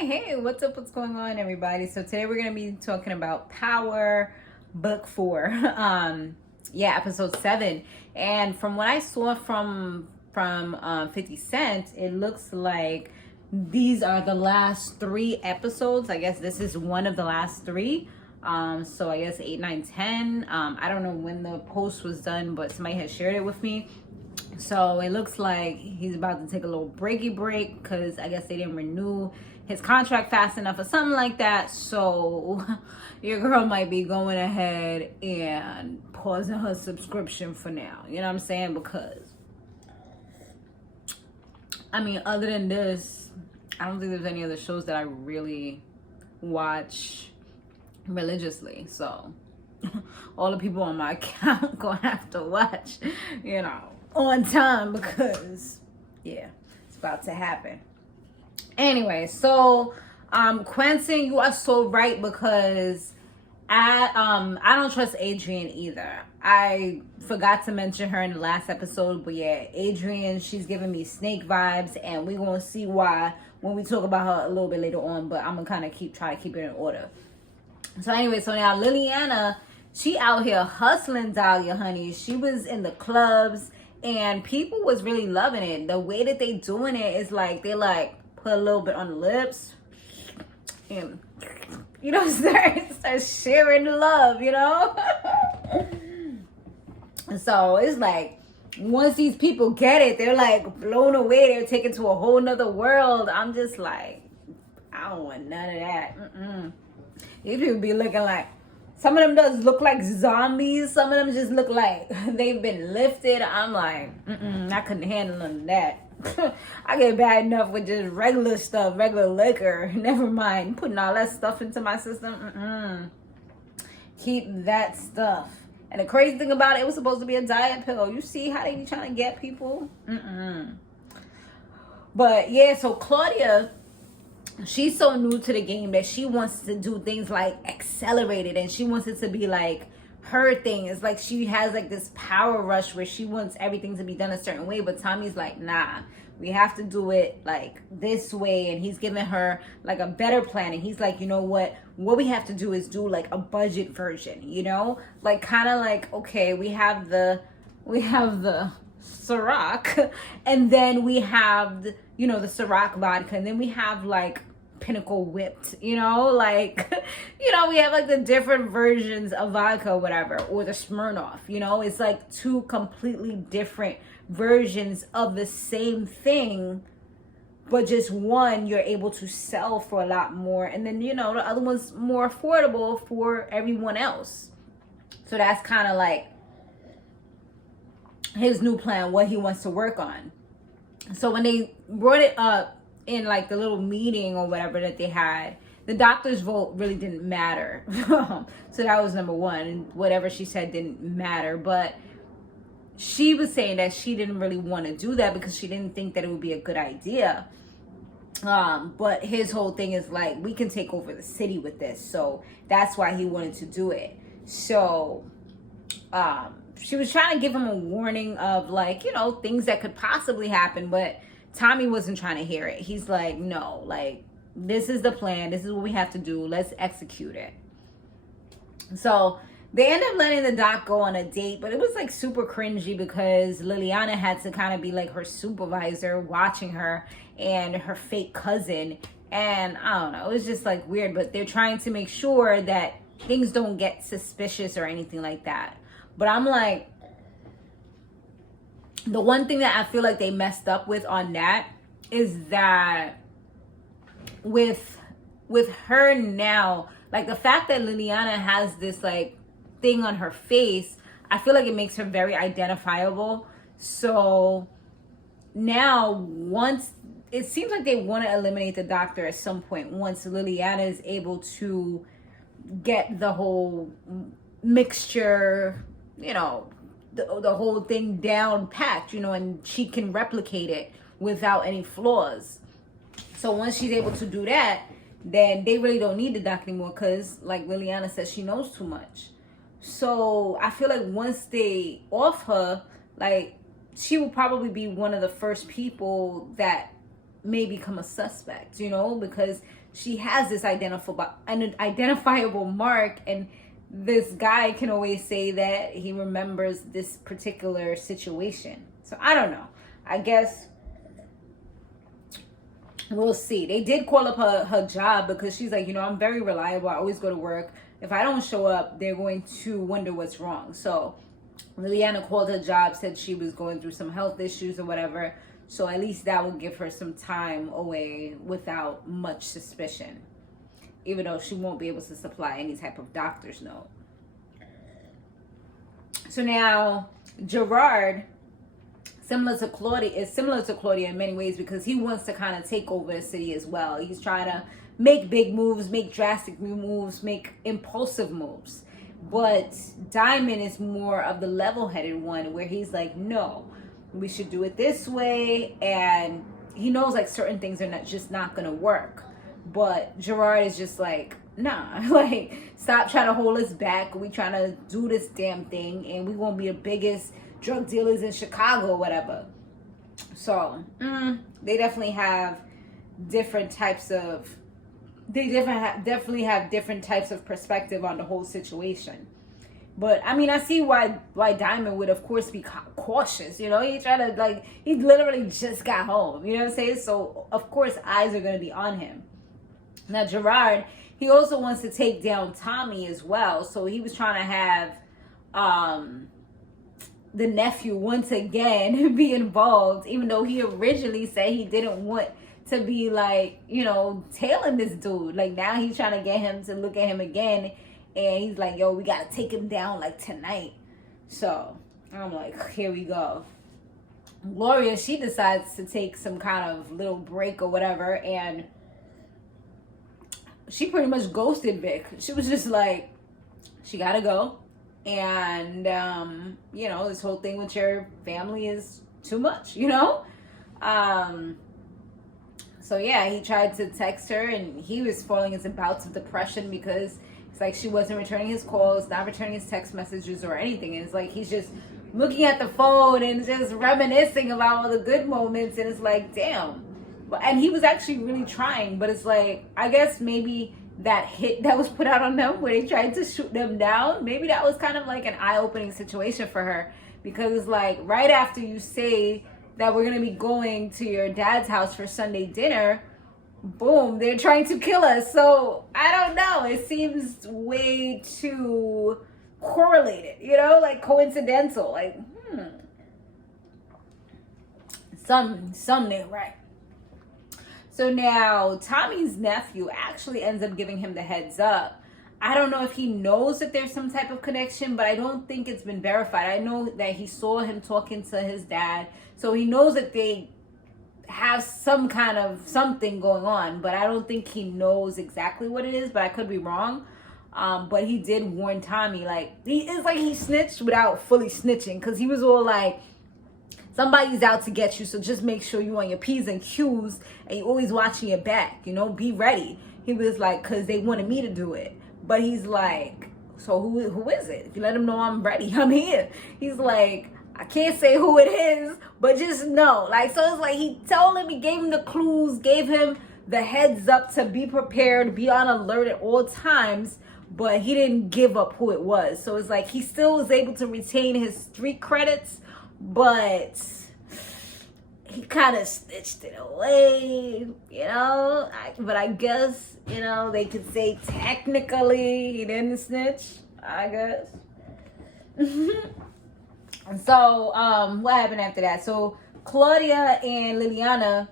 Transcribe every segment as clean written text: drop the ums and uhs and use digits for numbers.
Hey, what's up? What's going on, everybody? So today we're gonna be talking about Power Book 4. Episode 7. And from what I saw from 50 Cent, it looks like these are the last 3 episodes. I guess this is one of the last 3. So I guess 8, 9, 10. I don't know when the post was done, but somebody had shared it with me. So it looks like he's about to take a little breaky break because I guess they didn't renew his contract fast enough or something like that. So your girl might be going ahead and pausing her subscription for now. You know what I'm saying? Because, I mean, other than this, I don't think there's any other shows that I really watch religiously. So all the people on my account gonna have to watch, you know, on time because it's about to happen. Anyway, so Kwenton, you are so right because I don't trust Adrian either. I forgot to mention her in the last episode, but yeah, Adrian, she's giving me snake vibes, and we're gonna see why when we talk about her a little bit later on, but I'm gonna kind of try to keep it in order. So anyway, so now Liiliana, she out here hustling Dahlia, honey. She was in the clubs and people was really loving it. The way that they doing it is like they like put a little bit on the lips and, you know, start sharing the love, you know. So it's like once these people get it, they're like blown away. They're taken to a whole nother world. I'm just like, I don't want none of that. These people be looking like, some of them does look like zombies. Some of them just look like they've been lifted. I'm like, I couldn't handle none of that. I get bad enough with just regular stuff, regular liquor. Never mind putting all that stuff into my system. Keep that stuff. And the crazy thing about it was supposed to be a diet pill. You see how they be trying to get people? But yeah, so Claudia, she's so new to the game that she wants to do things like accelerated, and she wants it to be like her thing. It's like she has like this power rush where she wants everything to be done a certain way, but Tommy's like, nah, we have to do it like this way. And he's giving her like a better plan, and he's like, you know what we have to do is do like a budget version, you know, like kind of like, okay, we have the Ciroc, and then we have the, you know, the Ciroc vodka, and then we have like Pinnacle whipped, you know, like, you know, we have like the different versions of vodka or whatever, or the Smirnoff, you know. It's like 2 completely different versions of the same thing, but just one you're able to sell for a lot more, and then, you know, the other one's more affordable for everyone else. So that's kind of like his new plan, what he wants to work on. So when they brought it up in like the little meeting or whatever that they had, the doctor's vote really didn't matter. So that was number 1, and whatever she said didn't matter. But she was saying that she didn't really want to do that because she didn't think that it would be a good idea. But his whole thing is like, we can take over the city with this, so that's why he wanted to do it. So she was trying to give him a warning of like, you know, things that could possibly happen, but Tommy wasn't trying to hear it. He's like, no, like, this is the plan. This is what we have to do. Let's execute it. So they end up letting the doc go on a date, but it was like super cringy because Liiliana had to kind of be like her supervisor watching her and her fake cousin. And I don't know, it was just like weird, but they're trying to make sure that things don't get suspicious or anything like that. But I'm like, the one thing that I feel like they messed up with on that is that with her now, like the fact that Liiliana has this like thing on her face, I feel like it makes her very identifiable. So now, once it seems like they want to eliminate the doctor at some point, once Liiliana is able to get the whole mixture, you know, the whole thing down packed, you know, and she can replicate it without any flaws. So once she's able to do that, then they really don't need the doc anymore because, like Liiliana says, she knows too much. So I feel like once they off her, like, she will probably be one of the first people that may become a suspect, you know, because she has this an identifiable mark, and this guy can always say that he remembers this particular situation. So I don't know. I guess we'll see. They did call up her job because she's like, I'm very reliable. I always go to work. If I don't show up, they're going to wonder what's wrong. So Liiliana called her job, said she was going through some health issues or whatever. So at least that will give her some time away without much suspicion, even though she won't be able to supply any type of doctor's note. So now Gerard, similar to Claudia in many ways, because he wants to kind of take over the city as well. He's trying to make big moves, make drastic moves, make impulsive moves. But Diamond is more of the level-headed one, where he's like, no, we should do it this way. And he knows like certain things are just not going to work. But Gerard is just like, nah, like, stop trying to hold us back. We trying to do this damn thing, and we won't be the biggest drug dealers in Chicago or whatever. So they definitely have different types of definitely have different types of perspective on the whole situation. But I mean, I see why Diamond would of course be cautious. He trying to he literally just got home. You know what I'm saying? So of course eyes are going to be on him. Now Gerard, he also wants to take down Tommy as well. So he was trying to have the nephew once again be involved, even though he originally said he didn't want to be tailing this dude. Like, now he's trying to get him to look at him again, and he's like, yo, we gotta take him down like tonight. So I'm like, here we go. Gloria, she decides to take some kind of little break or whatever, and she pretty much ghosted Vic. She was just like, she gotta go. And, this whole thing with your family is too much, So yeah, he tried to text her, and he was falling into bouts of depression because it's like she wasn't returning his calls, not returning his text messages or anything. And it's like he's just looking at the phone and just reminiscing about all the good moments. And it's like, damn. And he was actually really trying, but it's like, I guess maybe that hit that was put out on them where they tried to shoot them down, maybe that was kind of like an eye-opening situation for her, because it's like right after you say that we're going to be going to your dad's house for Sunday dinner, boom, they're trying to kill us. So I don't know, it seems way too correlated, coincidental, something right. So now Tommy's nephew actually ends up giving him the heads up. I don't know if he knows that there's some type of connection, but I don't think it's been verified. I know that he saw him talking to his dad, so he knows that they have some kind of something going on, but I don't think he knows exactly what it is, but I could be wrong. But he did warn Tommy, he snitched without fully snitching, because he was all like, somebody's out to get you, so just make sure you on your P's and Q's and you always watching your back, be ready. He was like, because they wanted me to do it. But he's like, so who is it? If you let him know I'm ready, I'm here. He's like, I can't say who it is, but just know. So it's like he told him, he gave him the clues, gave him the heads up to be prepared, be on alert at all times, but he didn't give up who it was. So it's like he still was able to retain his street credits, but he kind of snitched it away, but I guess, they could say technically he didn't snitch, I guess. And so, what happened after that? So Claudia and Liiliana,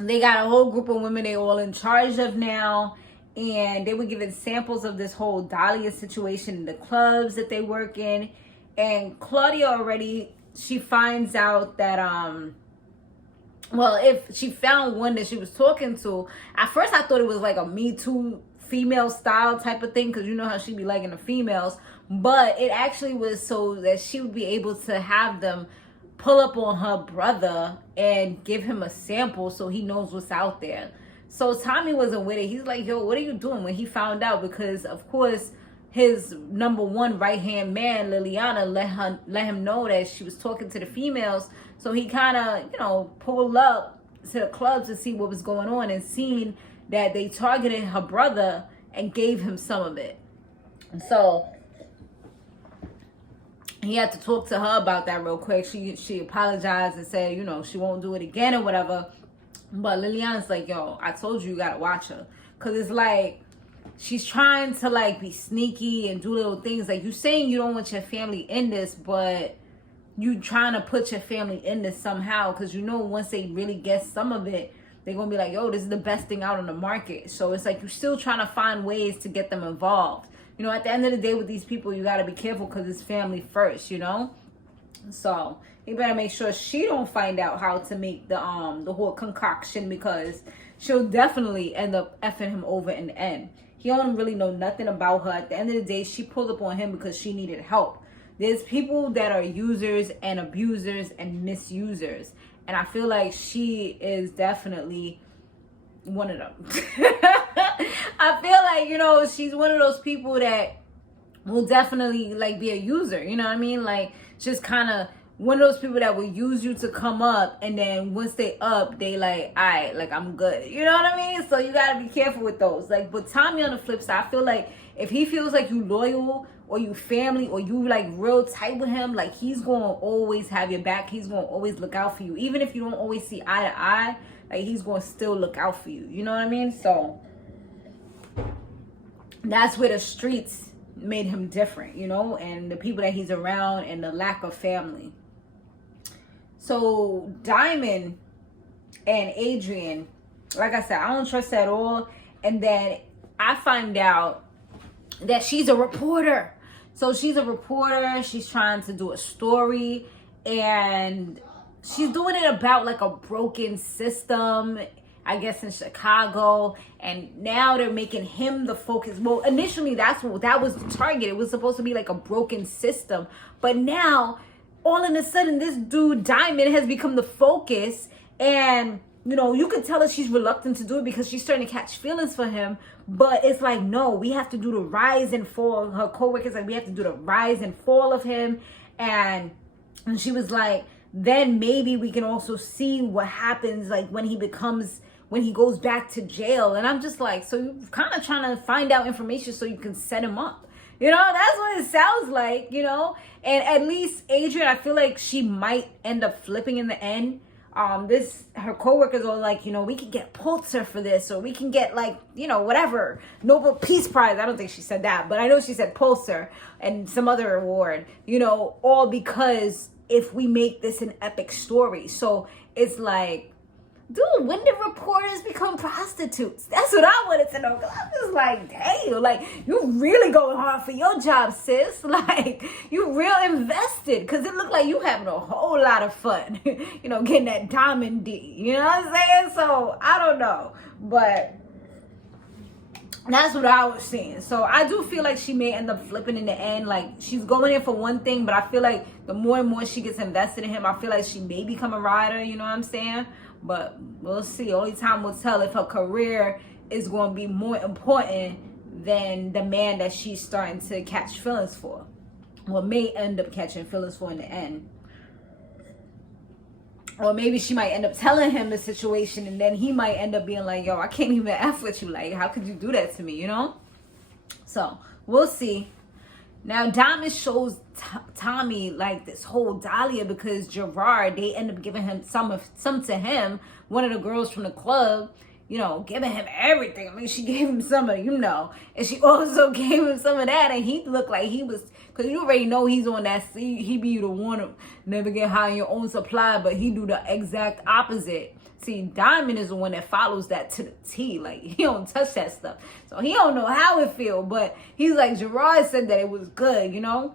they got a whole group of women they all in charge of now, and they were given samples of this whole Dahlia situation in the clubs that they work in. And Claudia already, she finds out that if she found one that she was talking to, at first I thought it was like a Me Too female style type of thing, because you know how she be liking the females, but it actually was so that she would be able to have them pull up on her brother and give him a sample so he knows what's out there. So Tommy wasn't with it. He's like, yo, what are you doing? When he found out, because of course his number one right-hand man, Liiliana, let him know that she was talking to the females. So he kind of, pulled up to the club to see what was going on, and seen that they targeted her brother and gave him some of it. So he had to talk to her about that real quick. She apologized and said, you know, she won't do it again or whatever. But Liiliana's like, yo, I told you gotta watch her. Because it's like, she's trying to like be sneaky and do little things. Like, you saying you don't want your family in this, but you trying to put your family in this somehow. Because you know once they really get some of it, they're going to be like, yo, this is the best thing out on the market. So it's like you're still trying to find ways to get them involved. You know, at the end of the day with these people, you got to be careful because it's family first, you know. So you better make sure she don't find out how to make the whole concoction, because she'll definitely end up effing him over in the end. He don't really know nothing about her. At the end of the day, she pulled up on him because she needed help. There's people that are users and abusers and misusers. And I feel like she is definitely one of them. I feel like, you know, she's one of those people that will definitely like be a user. You know what I mean? Like, just kind of one of those people that will use you to come up. And then once they up, they like, all right, like, I'm good. You know what I mean? So you got to be careful with those. Like, but Tommy on the flip side, I feel like if he feels like you loyal, or you family, or you like real tight with him, like, he's gonna always have your back. He's gonna always look out for you. Even if you don't always see eye to eye, like, he's gonna still look out for you. You know what I mean? So that's where the streets made him different, you know, and the people that he's around and the lack of family. So Diamond and Adrian, like I said, I don't trust at all. And then I find out that she's a reporter. So she's a reporter. She's trying to do a story, and she's doing it about like a broken system, I guess, in Chicago. And now they're making him the focus. Well, initially that was the target. It was supposed to be like a broken system, but now all of a sudden this dude Diamond has become the focus. And you know, you could tell that she's reluctant to do it because she's starting to catch feelings for him. But it's like, no, we have to do the rise and fall. Her coworkers like, we have to do the rise and fall of him. And she was like, then maybe we can also see what happens, like, when he goes back to jail. And I'm just like, so you're kind of trying to find out information so you can set him up. You know, that's what it sounds like, you know. And at least Adrian, I feel like she might end up flipping in the end. Her coworkers are like, you know, we can get Pulitzer for this, or we can get, like, you know, whatever, Nobel Peace Prize. I don't think she said that, but I know she said Pulitzer and some other award, you know, all because if we make this an epic story. So it's like, dude, when did reporters become prostitutes? That's what I wanted to know. Cause I'm just like, damn, like, you really going hard for your job, sis. Like, you real invested. Cause it looked like you having a whole lot of fun, you know, getting that diamond D. You know what I'm saying? So I don't know, but that's what I was seeing. So I do feel like she may end up flipping in the end. Like, she's going in for one thing, but I feel like the more and more she gets invested in him, I feel like she may become a rider. You know what I'm saying? But we'll see. Only time will tell if her career is going to be more important than the man that she's starting to catch feelings for. Or may end up catching feelings for in the end. Or maybe she might end up telling him the situation, and then he might end up being like, yo, I can't even F with you. Like, how could you do that to me, you know? So, we'll see. Now, Diamond shows Tommy, like, this whole Dahlia, because Gerard, they end up giving him some to him. One of the girls from the club, you know, giving him everything. I mean, she gave him some of, you know, and she also gave him some of that, and he looked like he was, because you already know he's on that, he be the one to never get high on your own supply, but he do the exact opposite. See, Diamond is the one that follows that to the T. Like, he don't touch that stuff. So he don't know how it feel. But he's like, Gerard said that it was good, you know?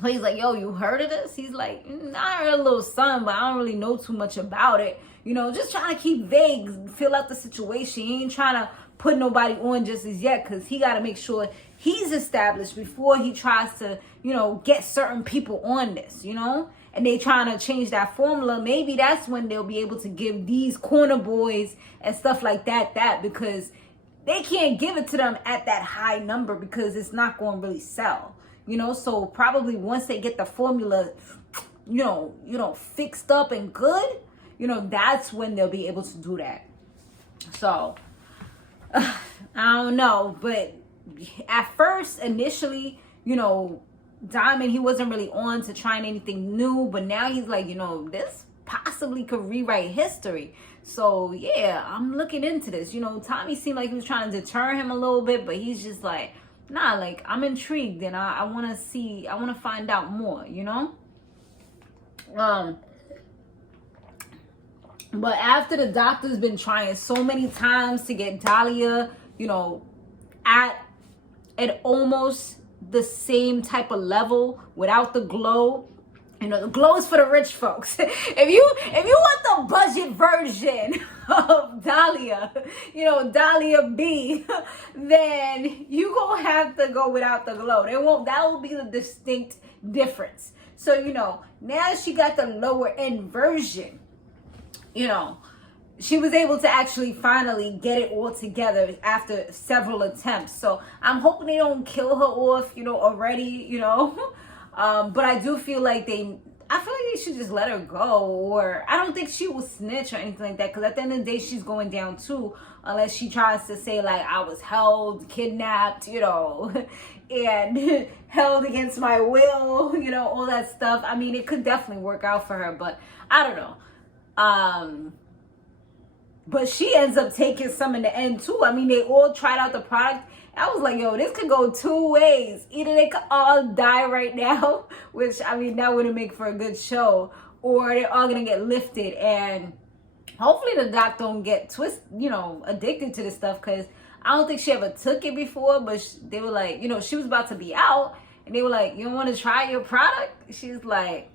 So he's like, yo, you heard of this? He's like, I heard a little something, but I don't really know too much about it. You know, just trying to keep vague, fill out the situation. He ain't trying to put nobody on just as yet, because he got to make sure he's established before he tries to, you know, get certain people on this, you know? And they trying to change that formula. Maybe that's when they'll be able to give these corner boys and stuff like that, because they can't give it to them at that high number because it's not going to really sell, you know? So probably once they get the formula, you know, fixed up and good, you know, that's when they'll be able to do that. So I don't know, but at first, initially, you know, Diamond, he wasn't really on to trying anything new, but now he's like, you know, this possibly could rewrite history. So yeah, I'm looking into this. You know, Tommy seemed like he was trying to deter him a little bit, but he's just like, nah, like, I'm intrigued and I want to see, I want to find out more, you know? But after the doctor's been trying so many times to get Dahlia, you know, at almost the same type of level without the glow. You know, the glow is for the rich folks. If you want the budget version of Dahlia, you know, Dahlia B, then you gonna have to go without the glow. That will be the distinct difference. So, you know, now she got the lower end version, you know, she was able to actually finally get it all together after several attempts. So I'm hoping they don't kill her off, you know, already, you know. But I do feel like I feel like they should just let her go. Or I don't think she will snitch or anything like that. Because at the end of the day, she's going down too. Unless she tries to say like, I was held, kidnapped, you know, and held against my will, you know, all that stuff. I mean, it could definitely work out for her. But I don't know. But she ends up taking some in the end too. I mean, they all tried out the product. I was like, yo, this could go two ways. Either they could all die right now, which, I mean, that wouldn't make for a good show. Or they're all going to get lifted. And hopefully the doc don't get addicted to this stuff. Because I don't think she ever took it before. But they were like, you know, she was about to be out. And they were like, you don't want to try your product? She's like,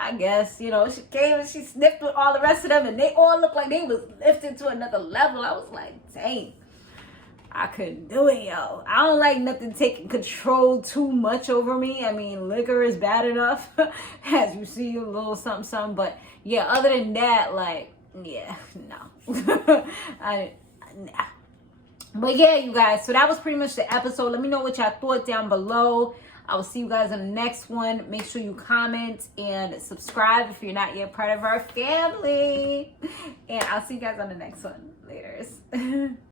I guess, you know, she came and she sniffed with all the rest of them and they all looked like they was lifted to another level. I was like, dang, I couldn't do it, yo. I don't like nothing taking control too much over me. I mean, liquor is bad enough, as you see, a little something, something. But yeah, other than that, like, yeah, no. Nah. But yeah, you guys, so that was pretty much the episode. Let me know what y'all thought down below. I will see you guys on the next one. Make sure you comment and subscribe if you're not yet part of our family. And I'll see you guys on the next one. Laters.